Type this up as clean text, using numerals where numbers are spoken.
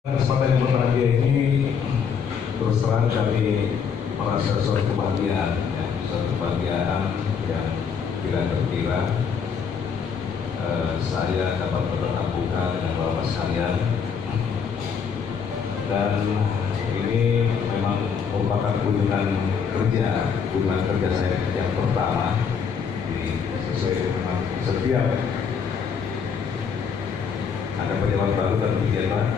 Kesempatan yang berbahagia ini terus terang kami merasa suatu kebahagiaan, suatu kebahagiaan yang tidak terkira. Saya dapat bertatap muka dengan Bapak sekalian, dan ini memang merupakan kunjungan kerja saya yang pertama sesuai dengan setiap ada pejabat baru dan kegiatan